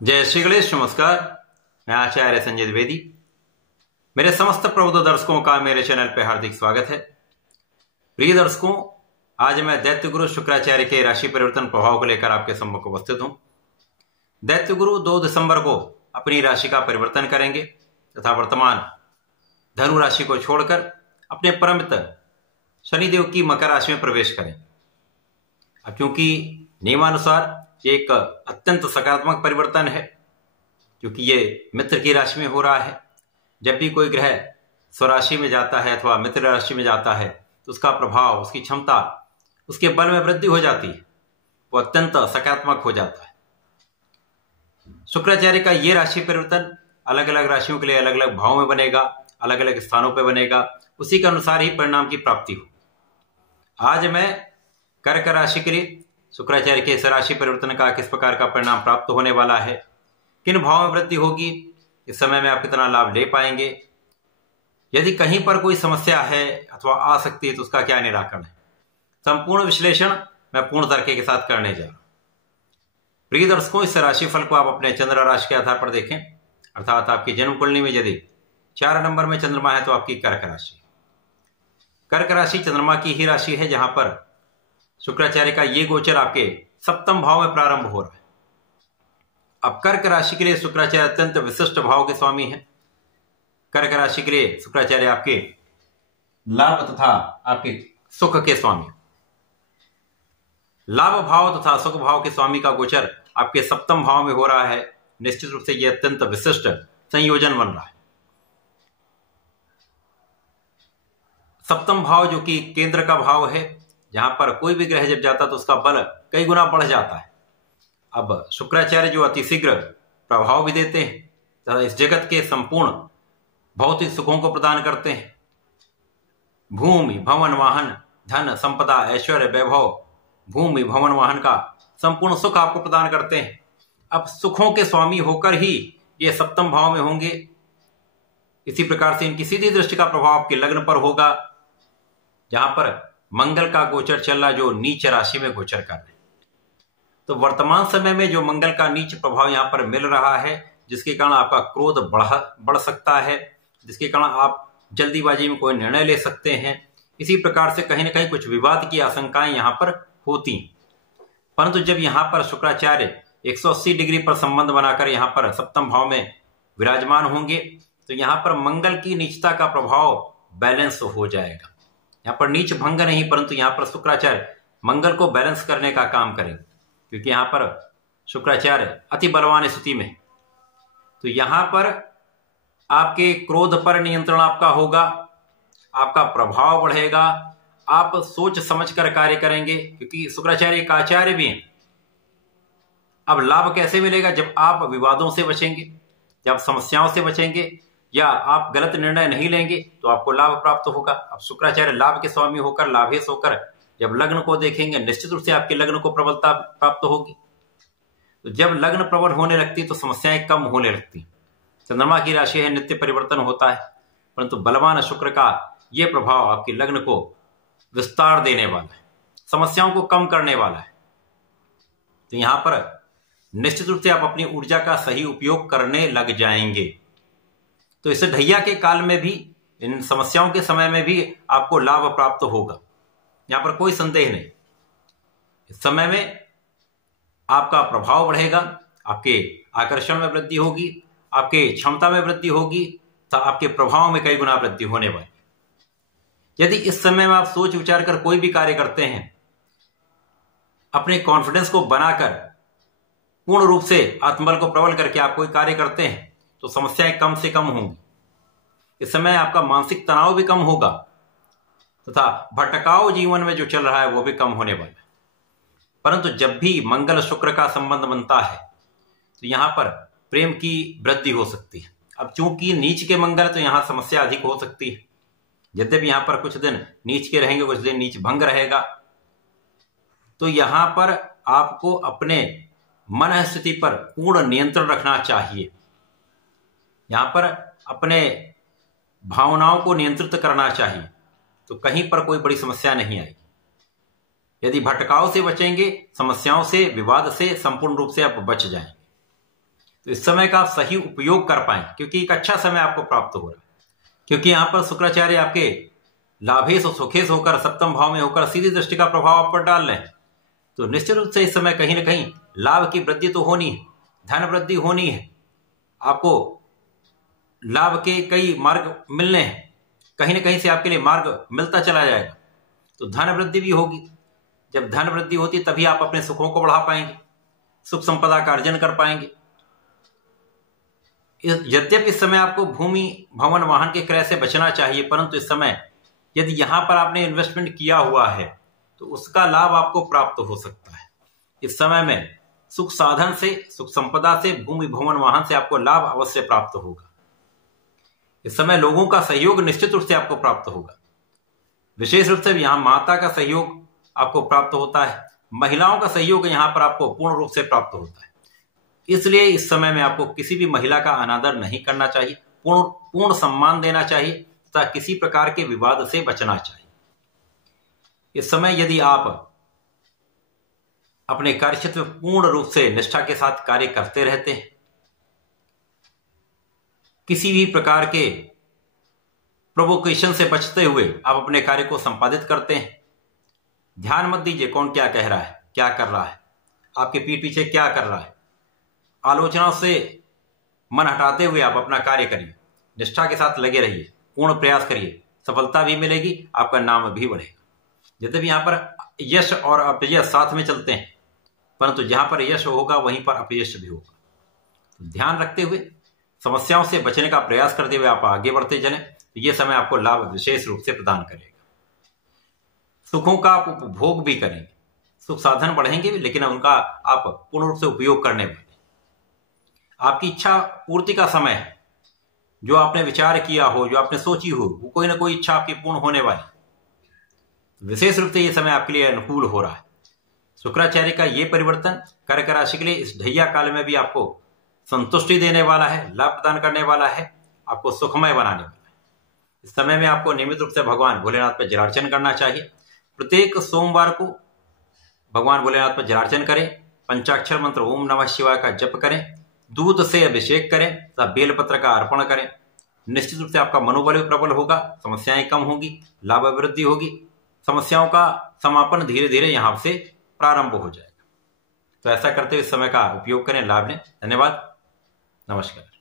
जय श्री गणेश। नमस्कार, मैं आचार्य संजय द्विवेदी। मेरे समस्त प्रबुद्ध दर्शकों का मेरे चैनल पर हार्दिक स्वागत है। प्रिय दर्शकों, आज मैं दैत्य गुरु शुक्राचार्य के राशि परिवर्तन प्रभाव को लेकर आपके सम्मुख उपस्थित हूं। दैत्य गुरु 2 दिसंबर को अपनी राशि का परिवर्तन करेंगे तथा वर्तमान धनु राशि को छोड़कर अपने परम मित्र शनिदेव की मकर राशि में प्रवेश करें। अब क्योंकि नियमानुसार ये एक अत्यंत सकारात्मक परिवर्तन है, क्योंकि ये मित्र की राशि में हो रहा है। जब भी कोई ग्रह स्वराशि में जाता है अथवा मित्र राशि में जाता है तो उसका प्रभाव, उसकी क्षमता, उसके बल में वृद्धि हो जाती है, वो अत्यंत सकारात्मक हो जाता है। शुक्राचार्य का ये राशि परिवर्तन अलग अलग राशियों के लिए अलग अलग भाव में बनेगा, अलग अलग स्थानों पर बनेगा, उसी के अनुसार ही परिणाम की प्राप्ति हो। आज मैं कर्क राशि के लिए शुक्राचार्य के इस राशि परिवर्तन का किस प्रकार का परिणाम प्राप्त होने वाला है, किन भाव में वृद्धि होगी, इस समय में आप कितना लाभ ले पाएंगे, यदि कहीं पर कोई समस्या है अथवा आ सकती है तो उसका क्या निराकरण है, संपूर्ण विश्लेषण मैं पूर्ण तरीके के साथ करने जा रहा हूं। प्रिय दर्शकों, इस राशिफल को आप अपने चंद्र राशि के आधार पर देखें, अर्थात आपकी जन्म कुंडली में यदि 4 नंबर में चंद्रमा है तो आपकी कर्क राशि। कर्क राशि चंद्रमा की ही राशि है, जहां पर शुक्राचार्य का ये गोचर आपके सप्तम भाव में प्रारंभ हो रहा है। अब कर्क राशि के लिए शुक्राचार्य अत्यंत विशिष्ट भाव के स्वामी हैं। कर्क राशि के लिए शुक्राचार्य आपके लाभ तथा आपके सुख के स्वामी। लाभ भाव तथा सुख भाव के स्वामी का गोचर आपके सप्तम भाव में हो रहा है। निश्चित रूप से यह अत्यंत विशिष्ट संयोजन बन रहा है। सप्तम भाव जो कि केंद्र का भाव है, जहां पर कोई भी ग्रह जब जाता तो उसका बल कई गुना बढ़ जाता है। अब शुक्राचार्य जो अतिशीघ्र प्रभाव भी देते हैं तथा इस जगत के संपूर्ण भौतिक सुखों को प्रदान करते हैं। भूमि, भवन, वाहन, धन, संपदा, ऐश्वर्य, वैभव, भूमि, भवन, वाहन का संपूर्ण सुख आपको प्रदान करते हैं। अब सुखों के स्वामी होकर ही ये सप्तम भाव में होंगे। इसी प्रकार से इनकी सीधी दृष्टि का प्रभाव आपके लग्न पर होगा, जहां पर मंगल का गोचर चल रहा, जो नीच राशि में गोचर कर रहे हैं। तो वर्तमान समय में जो मंगल का नीच प्रभाव यहां पर मिल रहा है, जिसके कारण आपका क्रोध बढ़ सकता है, जिसके कारण आप जल्दीबाजी में कोई निर्णय ले सकते हैं। इसी प्रकार से कहीं ना कहीं कुछ विवाद की आशंकाएं यहां पर होती। परंतु जब यहां पर शुक्राचार्य 180 डिग्री पर संबंध बनाकर यहां पर सप्तम भाव में विराजमान होंगे तो यहां पर मंगल की नीचता का प्रभाव बैलेंस हो जाएगा। यहाँ पर नीच भंग नहीं, परंतु यहाँ पर शुक्राचार्य मंगल को बैलेंस करने का काम करेंगे, क्योंकि यहाँ पर शुक्राचार्य अति बलवान स्थिति में। तो यहाँ पर आपके क्रोध पर नियंत्रण आपका होगा, आपका प्रभाव बढ़ेगा, आप सोच समझकर कार्य करेंगे, क्योंकि शुक्राचार्य एक आचार्य भी हैं। अब लाभ कैसे मिलेगा? जब आप विवादों से बचेंगे, जब समस्याओं से बचेंगे, या आप गलत निर्णय नहीं लेंगे तो आपको लाभ प्राप्त होगा। अब शुक्राचार्य लाभ के स्वामी होकर, लाभेश होकर जब लग्न को देखेंगे, निश्चित रूप से आपके लग्न को प्रबलता प्राप्त होगी। तो जब लग्न प्रबल होने लगती तो समस्याएं कम होने लगती। चंद्रमा की राशि है, नित्य परिवर्तन होता है, परंतु बलवान शुक्र का यह प्रभाव आपके लग्न को विस्तार देने वाला है, समस्याओं को कम करने वाला है। तो यहां पर निश्चित रूप से आप अपनी ऊर्जा का सही उपयोग करने लग जाएंगे। तो इस ढैया के काल में भी, इन समस्याओं के समय में भी आपको लाभ प्राप्त होगा, यहां पर कोई संदेह नहीं। इस समय में आपका प्रभाव बढ़ेगा, आपके आकर्षण में वृद्धि होगी, आपके क्षमता में वृद्धि होगी, तो आपके प्रभाव में कई गुना वृद्धि होने वाली। यदि इस समय में आप सोच विचार कर कोई भी कार्य करते हैं, अपने कॉन्फिडेंस को बनाकर पूर्ण रूप से आत्मबल को प्रबल करके आप कोई कार्य करते हैं तो समस्याएं कम से कम होंगी। इस समय आपका मानसिक तनाव भी कम होगा तथा भटकाव जीवन में जो चल रहा है वो भी कम होने वाला है। परंतु जब भी मंगल शुक्र का संबंध बनता है तो यहां पर प्रेम की वृद्धि हो सकती है। अब चूंकि नीच के मंगल, तो यहां समस्या अधिक हो सकती है। यद्यपि यहां पर कुछ दिन नीच के रहेंगे, कुछ दिन नीच भंग रहेगा। तो यहां पर आपको अपने मन स्थिति पर पूर्ण नियंत्रण रखना चाहिए। यहां पर अपने भावनाओं को नियंत्रित करना चाहिए, तो कहीं पर कोई बड़ी समस्या नहीं आएगी। यदि भटकाव से बचेंगे, समस्याओं से, विवाद से संपूर्ण रूप से आप बच जाएंगे। तो इस समय का आप सही उपयोग कर पाएं, क्योंकि एक अच्छा समय आपको प्राप्त हो रहा है। क्योंकि यहां पर शुक्राचार्य आपके लाभेश और सुखेश होकर सप्तम भाव में होकर सीधी दृष्टि का प्रभाव आप पर डाल रहे हैं, तो निश्चित रूप से इस समय कहीं ना कहीं लाभ की वृद्धि तो होनी है, धन वृद्धि होनी है, आपको लाभ के कई मार्ग मिलने हैं, कहीं ना कहीं से आपके लिए मार्ग मिलता चला जाएगा। तो धन वृद्धि भी होगी। जब धन वृद्धि होती तभी आप अपने सुखों को बढ़ा पाएंगे, सुख संपदा का अर्जन कर पाएंगे। यद्यपि इस समय आपको भूमि भवन वाहन के क्रय से बचना चाहिए, परंतु इस समय यदि यहां पर आपने इन्वेस्टमेंट किया हुआ है तो उसका लाभ आपको प्राप्त हो सकता है। इस समय में सुख साधन से, सुख संपदा से, भूमि भवन वाहन से आपको लाभ अवश्य प्राप्त होगा। इस समय लोगों का सहयोग निश्चित रूप से आपको प्राप्त होगा। विशेष रूप से यहां माता का सहयोग आपको प्राप्त होता है, महिलाओं का सहयोग यहां पर आपको पूर्ण रूप से प्राप्त होता है। इसलिए इस समय में आपको किसी भी महिला का अनादर नहीं करना चाहिए, पूर्ण सम्मान देना चाहिए तथा किसी प्रकार के विवाद से बचना चाहिए। इस समय यदि आप अपने कार्यक्षेत्र में पूर्ण रूप से निष्ठा के साथ कार्य करते रहते हैं, किसी भी प्रकार के प्रोवोकेशन से बचते हुए आप अपने कार्य को संपादित करते हैं, ध्यान मत दीजिए कौन क्या कह रहा है, क्या कर रहा है, आपके पीठ पीछे क्या कर रहा है। आलोचनाओं से मन हटाते हुए आप अपना कार्य करिए, निष्ठा के साथ लगे रहिए, पूर्ण प्रयास करिए, सफलता भी मिलेगी, आपका नाम भी बढ़ेगा। यद्यपि यहां पर यश और अपयश साथ में चलते हैं, परंतु जहां पर यश होगा वहीं पर अपयश भी होगा। तो ध्यान रखते हुए, समस्याओं से बचने का प्रयास करते हुए आप आगे बढ़ते चलें, तो यह समय आपको लाभ विशेष रूप से प्रदान करेगा। सुखों का आप उपभोग भी करेंगे, सुख साधन बढ़ेंगे, लेकिन उनका आप पूर्ण रूप से उपयोग करने वाले। आपकी इच्छा पूर्ति का समय है, जो आपने विचार किया हो, जो आपने सोची हो, वो कोई ना कोई इच्छा आपकी पूर्ण होने वाली। विशेष रूप से यह समय आपके लिए अनुकूल हो रहा है। शुक्राचार्य का यह परिवर्तन कर्क राशि के लिए इस ढैया काल में भी आपको संतुष्टि देने वाला है, लाभ प्रदान करने वाला है, आपको सुखमय बनाने वाला है। इस समय में आपको नियमित रूप से भगवान भोलेनाथ पर जलार्चन करना चाहिए। प्रत्येक सोमवार को भगवान भोलेनाथ पर जलार्चन करें, पंचाक्षर मंत्र ओम नमः शिवाय का जप करें, दूध से अभिषेक करें तथा बेलपत्र का अर्पण करें। निश्चित रूप से आपका मनोबल भी प्रबल होगा, समस्याएं कम होगी, लाभ वृद्धि होगी, समस्याओं का समापन धीरे धीरे यहां से प्रारंभ हो जाएगा। तो ऐसा करते हुए इस समय का उपयोग करें, लाभ लें। धन्यवाद, नमस्कार।